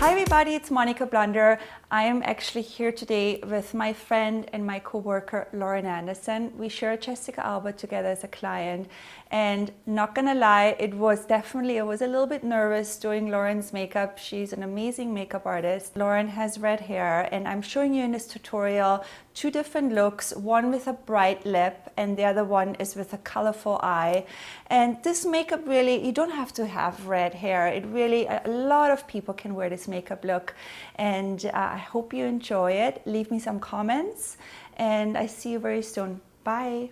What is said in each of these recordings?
Hi everybody, it's Monika Blunder. I am actually here today with my friend and my co-worker Lauren Andersen. We share Jessica Alba together as a client, and not gonna lie, I was a little bit nervous doing Lauren's makeup. She's an amazing makeup artist. Lauren has red hair, and I'm showing you in this tutorial two different looks, one with a bright lip and the other one is with a colorful eye. And this makeup really, you don't have to have red hair. It really, a lot of people can wear this makeup look, and I hope you enjoy it. Leave me some comments and I see you very soon. Bye.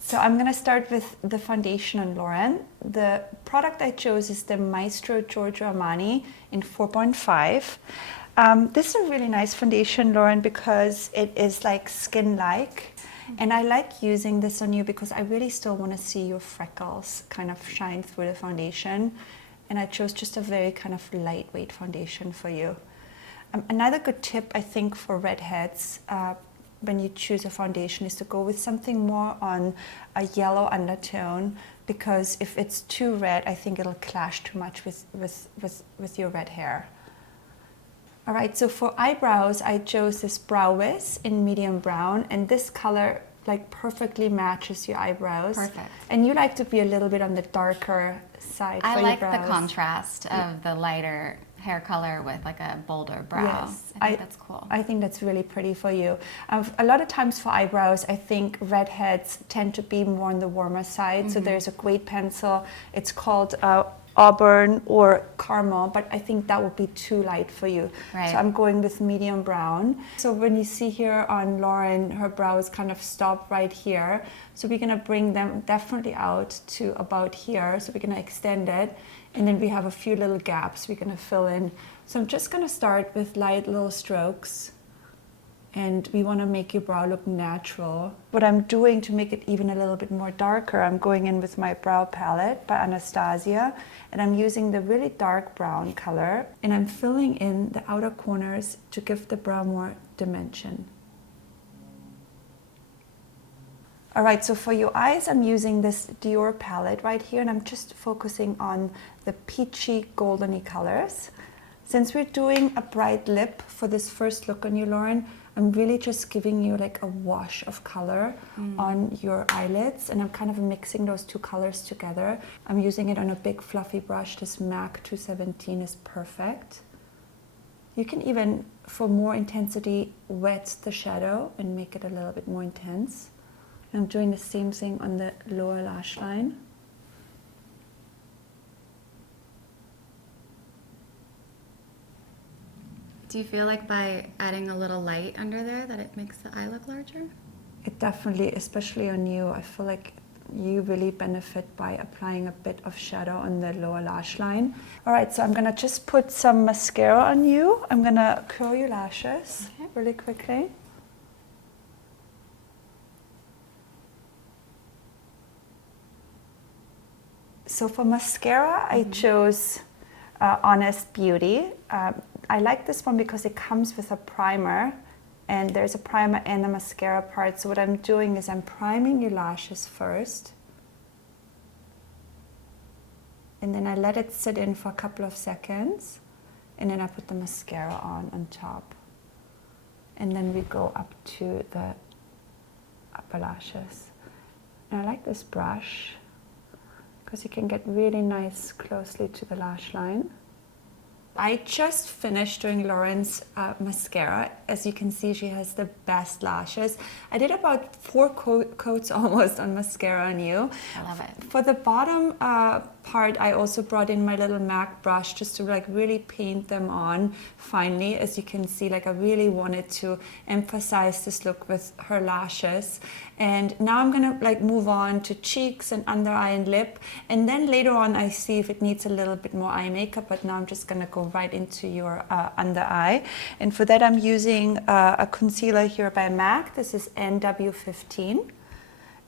So I'm gonna start with the foundation on Lauren. The product I chose is the Maestro Giorgio Armani in 4.5. This is a really nice foundation, Lauren, because it is like skin-like. And I like using this on you because I really still want to see your freckles kind of shine through the foundation. And I chose just a very kind of lightweight foundation for you. Another good tip, I think, for redheads, when you choose a foundation, is to go with something more on a yellow undertone, because if it's too red, I think it'll clash too much with your red hair. All right, so for eyebrows, I chose this Brow Wiz in medium brown, and this color like perfectly matches your eyebrows. Perfect. And you like to be a little bit on the darker side for your brows. I like the contrast of the lighter hair color with like a bolder brow. Yes, I think that's cool. I think that's really pretty for you. A lot of times for eyebrows, I think redheads tend to be more on the warmer side. So there's a great pencil. It's called Auburn or Caramel, but I think that would be too light for you. Right. So I'm going with medium brown. So when you see here on Lauren, her brows kind of stop right here. So we're gonna bring them definitely out to about here. So we're gonna extend it. And then we have a few little gaps we're gonna fill in. So I'm just gonna start with light little strokes. And we wanna make your brow look natural. What I'm doing to make it even a little bit more darker, I'm going in with my brow palette by Anastasia. And I'm using the really dark brown color. And I'm filling in the outer corners to give the brow more dimension. All right, so for your eyes, I'm using this Dior palette right here, and I'm just focusing on the peachy, goldeny colors. Since we're doing a bright lip for this first look on you, Lauren, I'm really just giving you like a wash of color on your eyelids, and I'm kind of mixing those two colors together. I'm using it on a big fluffy brush. This MAC 217 is perfect. You can even, for more intensity, wet the shadow and make it a little bit more intense. I'm doing the same thing on the lower lash line. Do you feel like by adding a little light under there that it makes the eye look larger? It definitely, especially on you, I feel like you really benefit by applying a bit of shadow on the lower lash line. All right, so I'm gonna just put some mascara on you. I'm gonna curl your lashes really quickly. So for mascara, I chose Honest Beauty. I like this one because it comes with a primer, and there's a primer and a mascara part. So what I'm doing is I'm priming your lashes first, and then I let it sit in for a couple of seconds, and then I put the mascara on top. And then we go up to the upper lashes. And I like this brush, because you can get really nice closely to the lash line. I just finished doing Lauren's mascara. As you can see, she has the best lashes. I did about 4 coats almost on mascara on you. I love it. For the bottom part, I also brought in my little MAC brush just to like really paint them on finely. As you can see, like I really wanted to emphasize this look with her lashes. And now I'm gonna like move on to cheeks and under eye and lip. And then later on, I see if it needs a little bit more eye makeup, but now I'm just gonna go right into your under eye. And for that, I'm using a concealer here by MAC. This is NW15.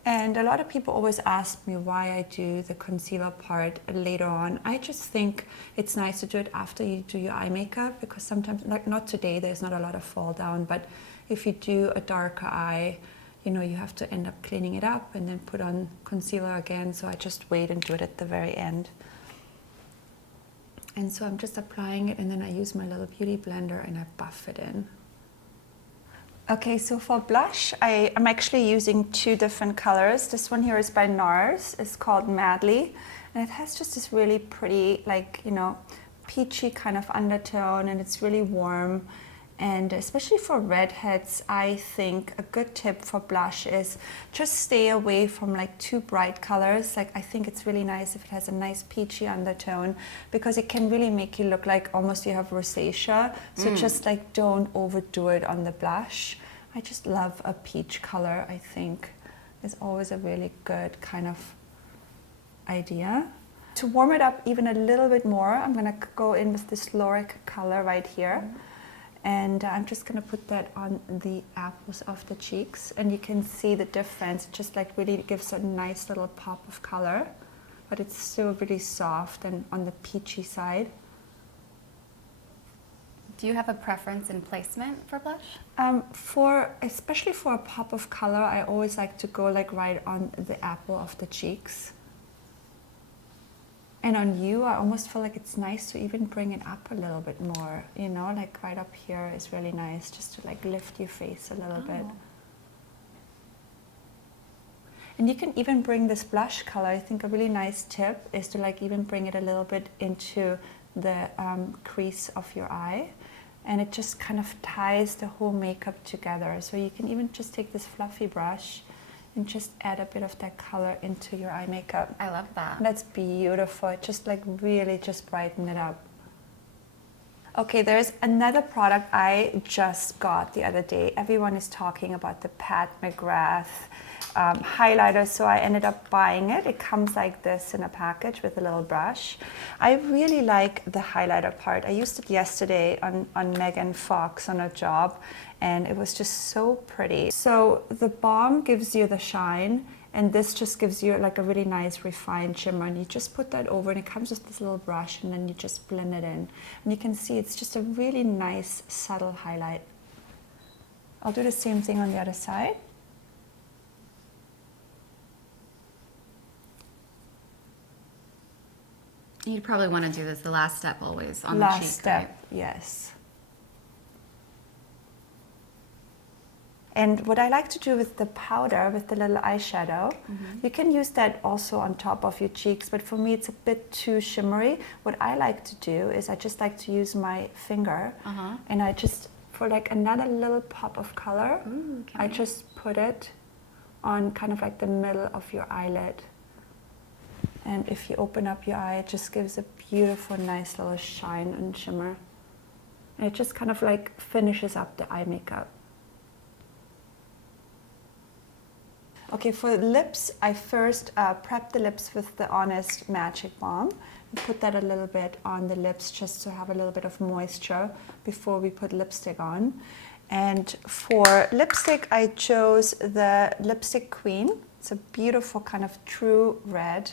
And a lot of people always ask me why I do the concealer part later on. I just think it's nice to do it after you do your eye makeup, because sometimes, like not today, there's not a lot of fall down, but if you do a darker eye, you know, you have to end up cleaning it up and then put on concealer again. So I just wait and do it at the very end. And so I'm just applying it, and then I use my little beauty blender and I buff it in. Okay, so for blush, I'm actually using 2 different colors. This one here is by NARS. It's called Madly, and it has just this really pretty, like, you know, peachy kind of undertone, and it's really warm. And especially for redheads, I think a good tip for blush is just stay away from like too bright colors. Like, I think it's really nice if it has a nice peachy undertone, because it can really make you look like almost you have rosacea. So just like don't overdo it on the blush. I just love a peach color, I think is always a really good kind of idea. To warm it up even a little bit more, I'm gonna go in with this Lauric color right here. And I'm just going to put that on the apples of the cheeks, and you can see the difference. It just like really gives a nice little pop of color, but it's still really soft and on the peachy side. Do you have a preference in placement for blush? Especially for a pop of color, I always like to go like right on the apple of the cheeks. And on you, I almost feel like it's nice to even bring it up a little bit more, you know, like right up here is really nice, just to like lift your face a little bit. And you can even bring this blush color. I think a really nice tip is to like even bring it a little bit into the crease of your eye. And it just kind of ties the whole makeup together. So you can even just take this fluffy brush and just add a bit of that color into your eye makeup. I love that. That's beautiful. It just like really just brighten it up. Okay, there's another product I just got the other day. Everyone is talking about the Pat McGrath highlighter, so I ended up buying it. It comes like this in a package with a little brush. I really like the highlighter part. I used it yesterday on Megan Fox on a job, and it was just so pretty. So the balm gives you the shine, and this just gives you like a really nice refined shimmer, and you just put that over, and it comes with this little brush, and then you just blend it in. And you can see it's just a really nice subtle highlight. I'll do the same thing on the other side. You'd probably want to do this the last step always on the cheek. Last step, right? Yes. And what I like to do with the powder, with the little eyeshadow, you can use that also on top of your cheeks, but for me it's a bit too shimmery. What I like to do is I just like to use my finger, and I just, for like another little pop of color, I just put it on kind of like the middle of your eyelid. And if you open up your eye, it just gives a beautiful, nice little shine and shimmer. And it just kind of like finishes up the eye makeup. Okay, for lips, I first prep the lips with the Honest Magic Balm. We put that a little bit on the lips just to have a little bit of moisture before we put lipstick on. And for lipstick, I chose the Lipstick Queen. It's a beautiful kind of true red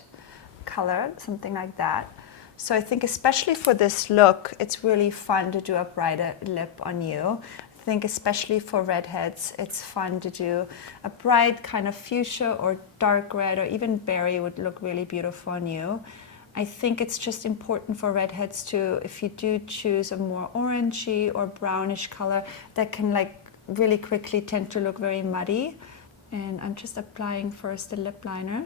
color, something like that. So I think especially for this look, it's really fun to do a brighter lip on you. I think especially for redheads, it's fun to do a bright kind of fuchsia or dark red, or even berry would look really beautiful on you. I think it's just important for redheads to, if you do choose a more orangey or brownish color, that can like really quickly tend to look very muddy. And I'm just applying first the lip liner.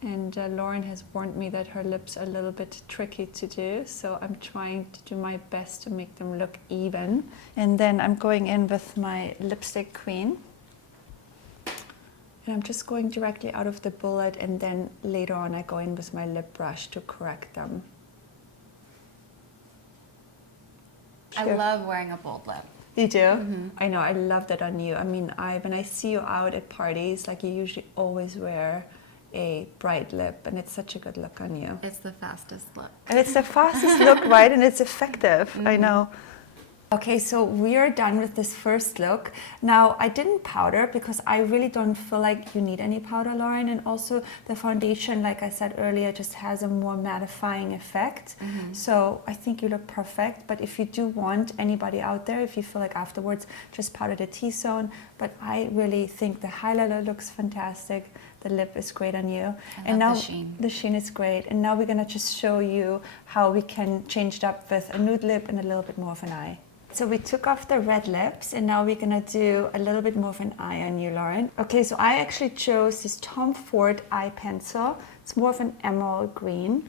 And Lauren has warned me that her lips are a little bit tricky to do, so I'm trying to do my best to make them look even. And then I'm going in with my Lipstick Queen. And I'm just going directly out of the bullet, and then later on I go in with my lip brush to correct them. I love wearing a bold lip. You do? I know, I love that on you. I mean, when I see you out at parties, like you usually always wear a bright lip, and it's such a good look on you. It's the fastest look. And it's the fastest look, right? And it's effective, I know. Okay, so we are done with this first look. Now, I didn't powder because I really don't feel like you need any powder, Lauren. And also the foundation, like I said earlier, just has a more mattifying effect. So I think you look perfect. But if you do want anybody out there, if you feel like afterwards, just powder the T-zone. But I really think the highlighter looks fantastic. The lip is great on you. And now the sheen. The sheen is great. And now we're gonna just show you how we can change it up with a nude lip and a little bit more of an eye. So we took off the red lips and now we're gonna do a little bit more of an eye on you, Lauren. Okay, so I actually chose this Tom Ford eye pencil. It's more of an emerald green.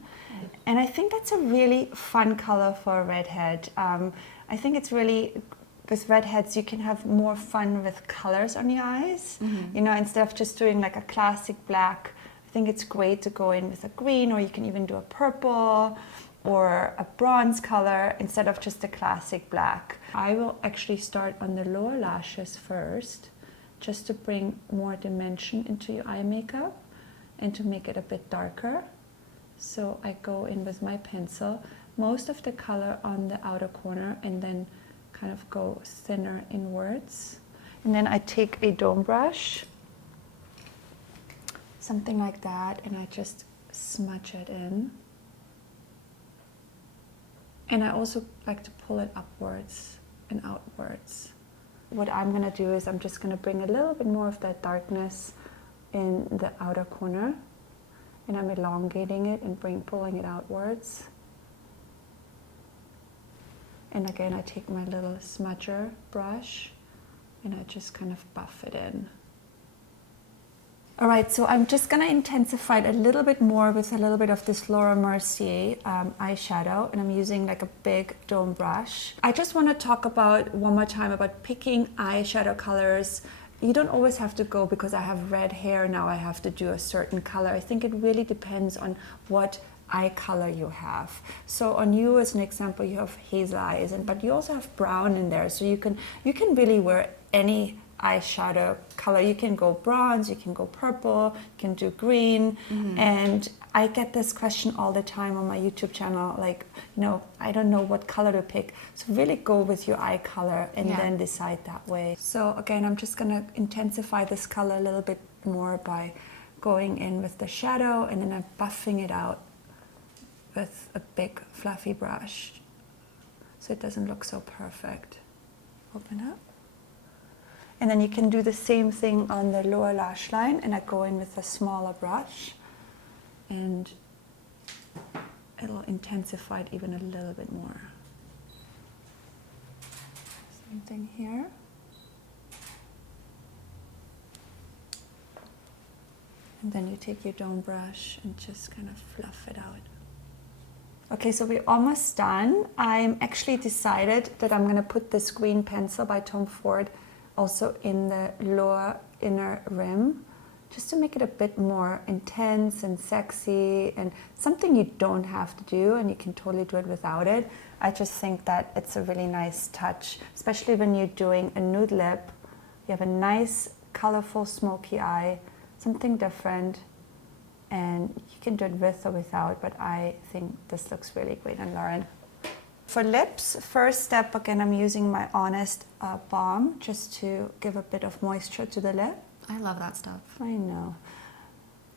And I think that's a really fun color for a redhead. I think it's really, with redheads, you can have more fun with colors on your eyes. You know, instead of just doing like a classic black, I think it's great to go in with a green, or you can even do a purple or a bronze color instead of just a classic black. I will actually start on the lower lashes first, just to bring more dimension into your eye makeup and to make it a bit darker. So I go in with my pencil, most of the color on the outer corner, and then kind of go thinner inwards. And then I take a dome brush, something like that, and I just smudge it in. And I also like to pull it upwards and outwards. What I'm gonna do is I'm just gonna bring a little bit more of that darkness in the outer corner, and I'm elongating it and pulling it outwards. And again, I take my little smudger brush and I just kind of buff it in. All right, so I'm just gonna intensify it a little bit more with a little bit of this Laura Mercier eyeshadow, and I'm using like a big dome brush. I just wanna talk about one more time about picking eyeshadow colors. You don't always have to go, because I have red hair, now I have to do a certain color. I think it really depends on what eye color you have. So on you, as an example, you have hazel eyes, but you also have brown in there, so you can really wear any eyeshadow color. You can go bronze, you can go purple, you can do green. And I get this question all the time on my YouTube channel, like, you know, I don't know what color to pick. So really go with your eye color and then decide that way. So again, I'm just gonna intensify this color a little bit more by going in with the shadow, and then I'm buffing it out with a big fluffy brush so it doesn't look so perfect. Open up. And then you can do the same thing on the lower lash line, and I go in with a smaller brush and it'll intensify it even a little bit more. Same thing here. And then you take your dome brush and just kind of fluff it out. Okay, so we're almost done. I'm actually decided that I'm gonna put this green pencil by Tom Ford also in the lower inner rim, just to make it a bit more intense and sexy, and something you don't have to do, and you can totally do it without it. I just think that it's a really nice touch, especially when you're doing a nude lip. You have a nice, colorful, smoky eye, something different, and you can do it with or without, but I think this looks really great on Lauren. For lips, first step, again, I'm using my Honest balm just to give a bit of moisture to the lip. I love that stuff. I know.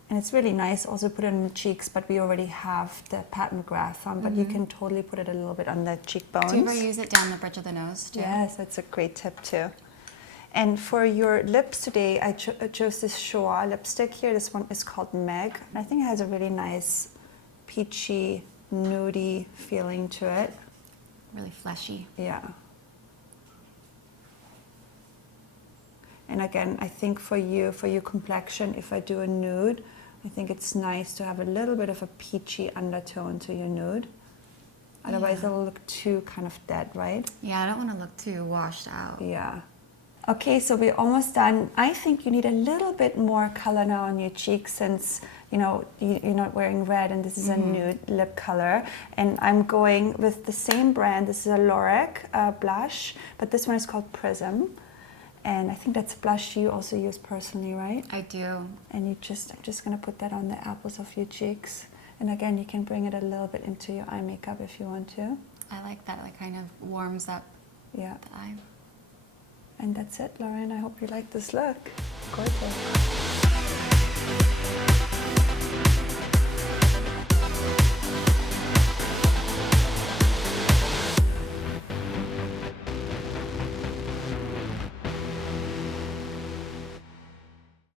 And it's really nice also put it on the cheeks, but we already have the Pat McGrath on, but you can totally put it a little bit on the cheekbones. Do you ever use it down the bridge of the nose too? Yes, that's a great tip too. And for your lips today, I chose this Showa lipstick here. This one is called Meg. I think it has a really nice peachy, nudie feeling to it. Really fleshy. Yeah. And again, I think for your complexion, if I do a nude, I think it's nice to have a little bit of a peachy undertone to your nude. Otherwise, it'll look too kind of dead, right? Yeah, I don't want to look too washed out. Yeah. Okay, so we're almost done. I think you need a little bit more color now on your cheeks, since you know you're not wearing red, and this is a nude lip color. And I'm going with the same brand. This is a Lorac blush, but this one is called Prism. And I think that's a blush you also use personally, right? I do. And I'm just gonna put that on the apples of your cheeks. And again, you can bring it a little bit into your eye makeup if you want to. I like that. It kind of warms up Yeah. the eye. And that's it, Lauren. I hope you like this look. Gorgeous.